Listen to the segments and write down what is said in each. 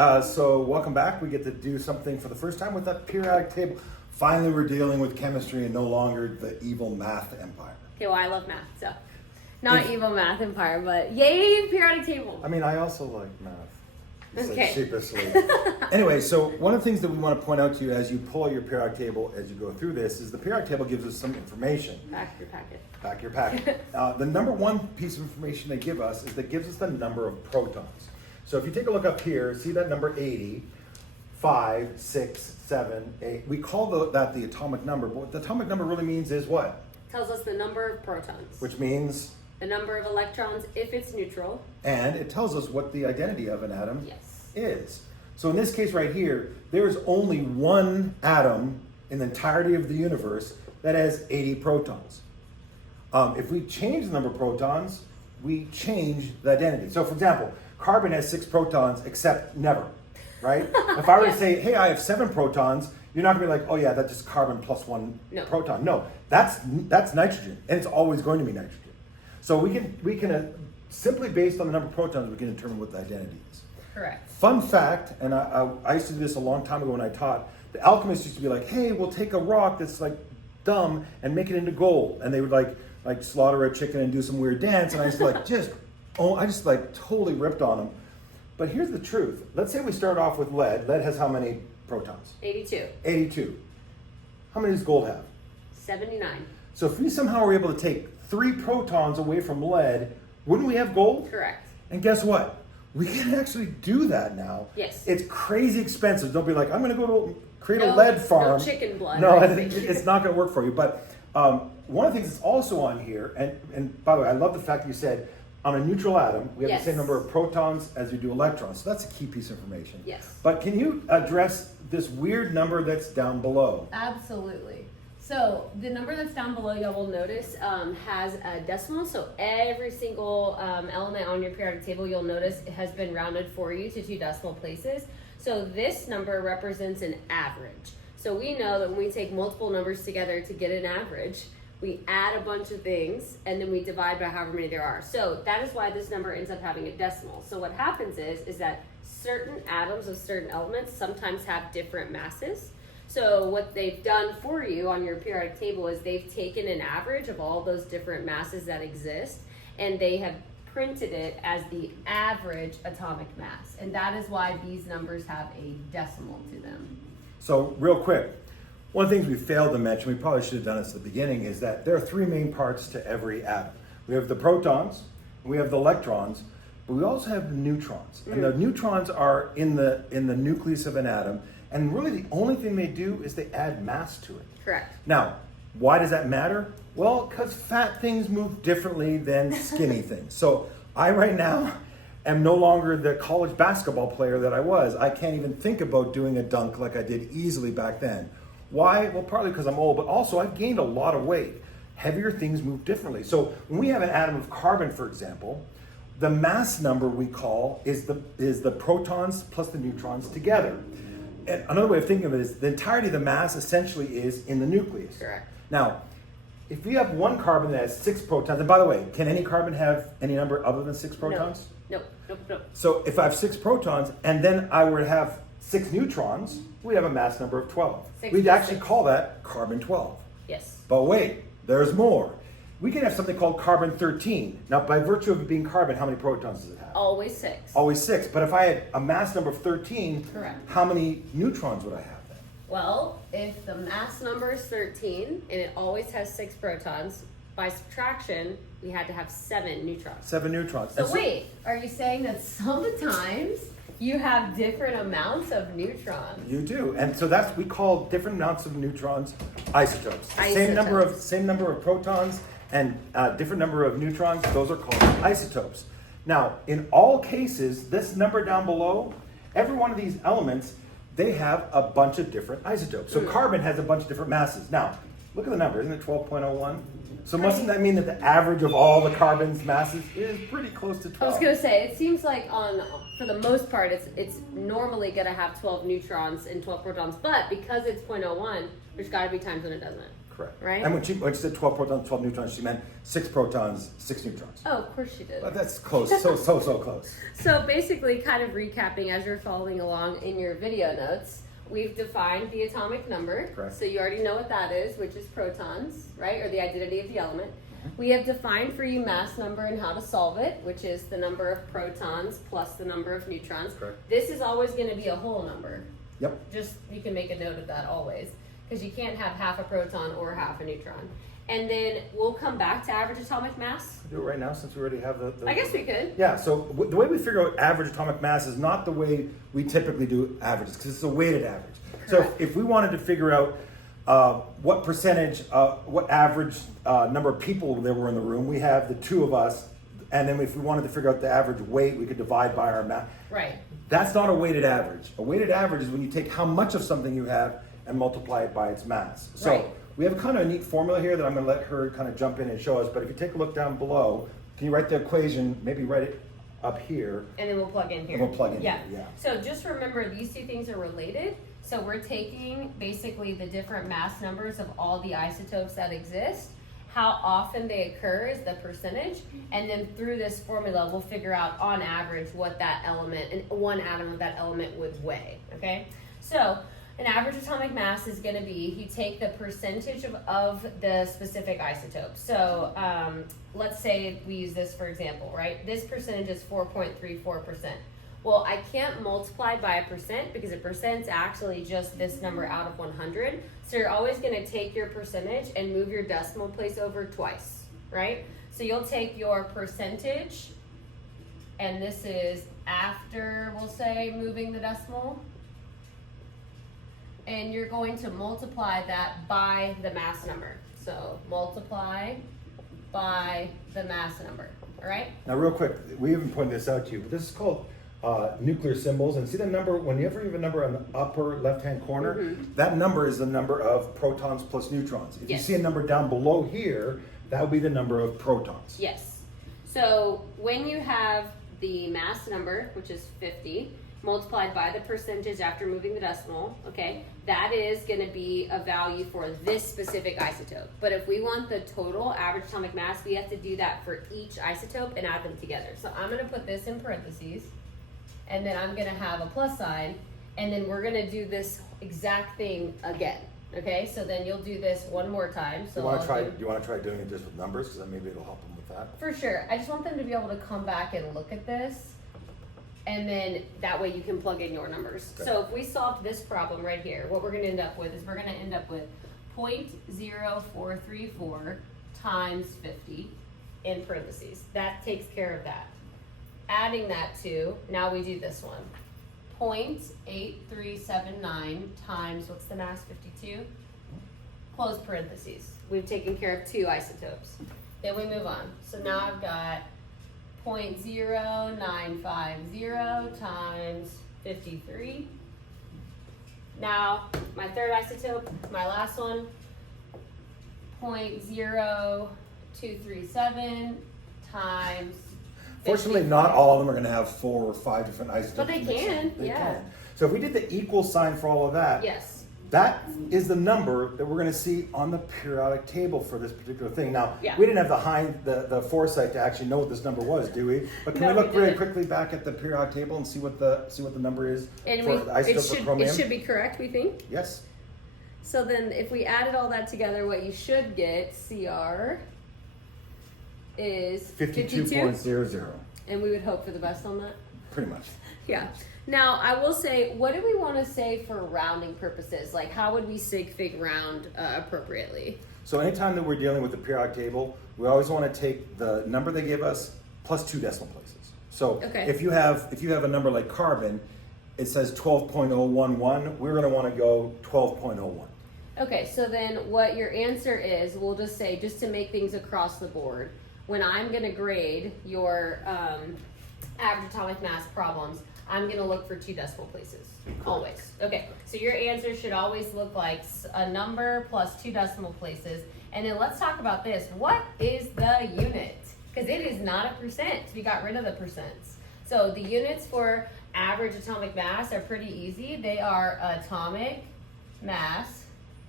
so welcome back. We get to do something for the first time with that periodic table. Finally, we're dealing with chemistry and no longer the evil math empire. Okay, well, I love math, so not evil math empire, but yay, periodic table. I mean, I also like math. Okay. Sheepishly. Anyway, so one of the things that we want to point out to you as you pull out your periodic table as you go through this is the periodic table gives us some information. Back your packet. Back your packet. The number one piece of information they give us is that gives us the number of protons. So if you take a look up here, see that number 80, 5, 6, 7, 8. We call that the atomic number, but what the atomic number really means is what? Tells us the number of protons. Which means? The number of electrons if it's neutral. And it tells us what the identity of an atom Yes. is. So in this case right here, there is only one atom in the entirety of the universe that has 80 protons. If we change the number of protons, we change the identity. So for example, carbon has 6 protons except never, right? If I were to say, hey, I have 7 protons, you're not gonna be like, oh yeah, that's just carbon plus 1 proton. No, that's nitrogen, and it's always going to be nitrogen. So we can simply based on the number of protons, we can determine what the identity is. Correct. Fun fact, and I used to do this a long time ago when I taught, the alchemists used to be like, hey, we'll take a rock that's like dumb and make it into gold. And they would like slaughter a chicken and do some weird dance. And I used to I just totally ripped on them. But here's the truth. Let's say we start off with lead. Lead has how many protons? 82. 82. How many does gold have? 79. So if we somehow were able to take 3 protons away from lead, wouldn't we have gold? Correct. And guess what? We can actually do that now. Yes. It's crazy expensive. Don't be like, I'm going to go to create a lead farm. No chicken blood. No, it's not going to work for you. But one of the things that's also on here, and by the way, I love the fact that you said on a neutral atom, we have the same number of protons as we do electrons. So that's a key piece of information. Yes. But can you address this weird number that's down below? Absolutely. So the number that's down below, y'all will notice, has a decimal. So every single element on your periodic table, you'll notice it has been rounded for you to 2 decimal places. So this number represents an average. So we know that when we take multiple numbers together to get an average, we add a bunch of things and then we divide by however many there are. So that is why this number ends up having a decimal. So what happens is that certain atoms of certain elements sometimes have different masses. So what they've done for you on your periodic table is they've taken an average of all those different masses that exist, and they have printed it as the average atomic mass. And that is why these numbers have a decimal to them. So real quick, one of the things we failed to mention, we probably should have done this at the beginning, is that there are 3 main parts to every atom. We have the protons, we have the electrons, but we also have the neutrons. And the neutrons are in the nucleus of an atom. And really the only thing they do is they add mass to it. Correct. Now, why does that matter? Well, because fat things move differently than skinny things. So I right now am no longer the college basketball player that I was. I can't even think about doing a dunk like I did easily back then. Why? Well, partly because I'm old, but also I've gained a lot of weight. Heavier things move differently. So when we have an atom of carbon, for example, the mass number we call is the protons plus the neutrons together. And another way of thinking of it is the entirety of the mass essentially is in the nucleus. Correct. Now, if we have one carbon that has 6 protons, and by the way, can any carbon have any number other than 6 protons? No. So if I have 6 protons and then I were to have 6 neutrons, we have a mass number of 12. We'd actually call that carbon 12. Yes. But wait, there's more. We can have something called carbon 13. Now, by virtue of it being carbon, how many protons does it have? Always 6. Always 6. But if I had a mass number of 13, correct, how many neutrons would I have then? Well, if the mass number is 13 and it always has 6 protons, by subtraction, we had to have 7 neutrons. 7 neutrons. So wait, are you saying that sometimes you have different amounts of neutrons? You do. And so we call different amounts of neutrons isotopes. Same number of protons and different number of neutrons, those are called isotopes. Now, in all cases, this number down below, every one of these elements, they have a bunch of different isotopes. So carbon has a bunch of different masses. Now, look at the number, isn't it 12.01? So mustn't that mean that the average of all the carbon's masses is pretty close to 12? I was going to say, it seems like for the most part, it's normally going to have 12 neutrons and 12 protons, but because it's 0.01, there's got to be times when it doesn't. Correct. Right? And when she said 12 protons, 12 neutrons, she meant 6 protons, 6 neutrons. Oh, of course she did. But that's close, so close. So basically, kind of recapping as you're following along in your video notes, we've defined the atomic number. Correct. So you already know what that is, which is protons, right? Or the identity of the element. We have defined for you mass number and how to solve it, which is the number of protons plus the number of neutrons. Correct. This is always going to be a whole number. Yep. Just, you can make a note of that always, because you can't have half a proton or half a neutron. And then we'll come back to average atomic mass. Do it right now since we already have the I guess we could. Yeah, so the way we figure out average atomic mass is not the way we typically do averages, because it's a weighted average. So Correct. if we wanted to figure out what percentage, what average number of people there were in the room, we have the two of us, and then if we wanted to figure out the average weight, we could divide by our mass. Right. That's not a weighted average. A weighted average is when you take how much of something you have and multiply it by its mass. So Right. we have kind of a neat formula here that I'm going to let her kind of jump in and show us. But if you take a look down below, can you write the equation, maybe write it up here? And then we'll plug in here. And we'll plug in Yeah. here, yeah. So just remember, these two things are related. So we're taking basically the different mass numbers of all the isotopes that exist, how often they occur is the percentage, and then through this formula, we'll figure out on average what that element, and one atom of that element would weigh, okay? So an average atomic mass is gonna be, you take the percentage of the specific isotope. So let's say we use this for example, right? This percentage is 4.34%. Well, I can't multiply by a percent because a percent's actually just this number out of 100. So you're always gonna take your percentage and move your decimal place over twice, right? So you'll take your percentage, and this is after, we'll say, moving the decimal, and you're going to multiply that by the mass number. So multiply by the mass number, all right? Now real quick, we haven't pointed this out to you, but this is called nuclear symbols. And see the number, whenever you have a number on the upper left-hand corner, that number is the number of protons plus neutrons. If Yes. you see a number down below here, that would be the number of protons. Yes. So when you have the mass number, which is 50, multiplied by the percentage after moving the decimal, okay, that is going to be a value for this specific isotope. But if we want the total average atomic mass, we have to do that for each isotope and add them together. So I'm going to put this in parentheses, and then I'm going to have a plus sign, and then we're going to do this exact thing again. Okay, so then you'll do this one more time. So Do you want to try doing it just with numbers? Because then maybe it'll help them with that. for sure. I just want them to be able to come back and look at this, and then that way you can plug in your numbers. Okay. So if we solve this problem right here, what we're going to end up with is we're going to end up with 0.0434 times 50 in parentheses. That takes care of that. Adding that to, now we do this one. 0.8379 times, what's the mass, 52? Close parentheses. We've taken care of two isotopes. Then we move on. So now I've got 0.0950 times 53. Now, my third isotope, my last one, 0.0237 times Fortunately, 53. not all of them are going to have 4 or 5 different isotopes. But they in this. can, They yeah. can. So if we did the equal sign for all of that, Yes. that is the number that we're going to see on the periodic table for this particular thing. Now, Yeah. we didn't have the foresight to actually know what this number was, do we? But can No, we look we really didn't. quickly back at the periodic table and see what the number is And for the isotope for chromium? it should be correct, we think. Yes. So then if we added all that together, what you should get, CR, is 52.00. And we would hope for the best on that. Pretty much. Yeah. Now, I will say, what do we want to say for rounding purposes? Like, how would we sig fig round appropriately? So anytime that we're dealing with the periodic table, we always want to take the number they give us plus 2 decimal places. So Okay. if you have a number like carbon, it says 12.011, we're going to want to go 12.01. Okay, so then what your answer is, we'll just say, just to make things across the board, when I'm going to grade your average atomic mass problems, I'm going to look for 2 decimal places, always. Okay, so your answer should always look like a number plus 2 decimal places. And then let's talk about this. What is the unit? Because it is not a percent. We got rid of the percents. So the units for average atomic mass are pretty easy. They are atomic mass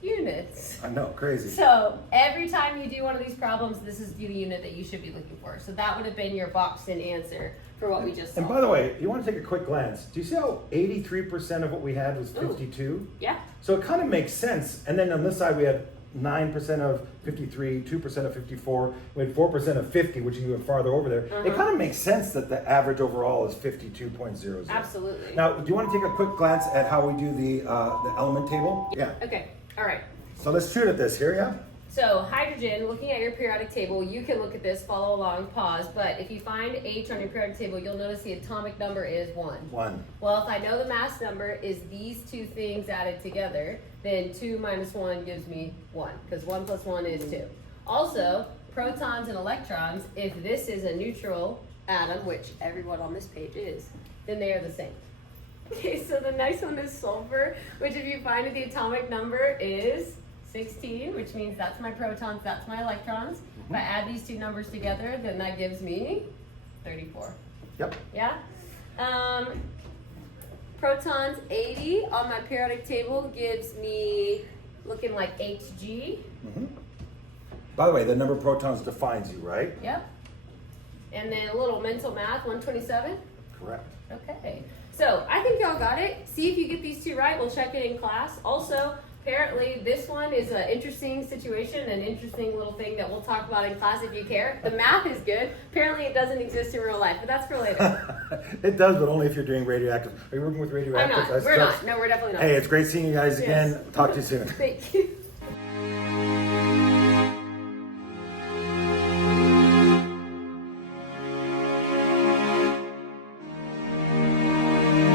units. I know, crazy. So every time you do one of these problems, this is the unit that you should be looking for. So that would have been your boxed in answer for what we just saw. And by the way, you want to take a quick glance. Do you see how 83% of what we had was 52? Yeah. So it kind of makes sense. And then on this side, we had 9% of 53, 2% of 54, we had 4% of 50, which is even farther over there. It kind of makes sense that the average overall is 52.00. Absolutely. Now, do you want to take a quick glance at how we do the element table? Yeah. Okay. All right. So let's shoot at this here, yeah? So hydrogen, looking at your periodic table, you can look at this, follow along, pause, but if you find H on your periodic table, you'll notice the atomic number is 1. 1. Well, if I know the mass number is these two things added together, then 2 minus 1 gives me 1, because 1 plus 1 is 2. Also, protons and electrons, if this is a neutral atom, which everyone on this page is, then they are the same. Okay, so the next one is sulfur, which if you find it, the atomic number is 16, which means that's my protons, that's my electrons. If I add these two numbers together, then that gives me 34. Yep. Yeah? Protons, 80 on my periodic table gives me looking like Hg. By the way, the number of protons defines you, right? Yep. And then a little mental math, 127. Correct. Okay. So I think y'all got it. See if you get these two right. We'll check it in class. Also, apparently this one is an interesting situation, an interesting little thing that we'll talk about in class if you care. The math is good. Apparently it doesn't exist in real life, but that's for later. It does, but only if you're doing radioactive. Are you working with radioactive? I'm not. We're not. No, we're definitely not. Hey, it's great seeing you guys again. Yes. Talk to you soon. Thank you.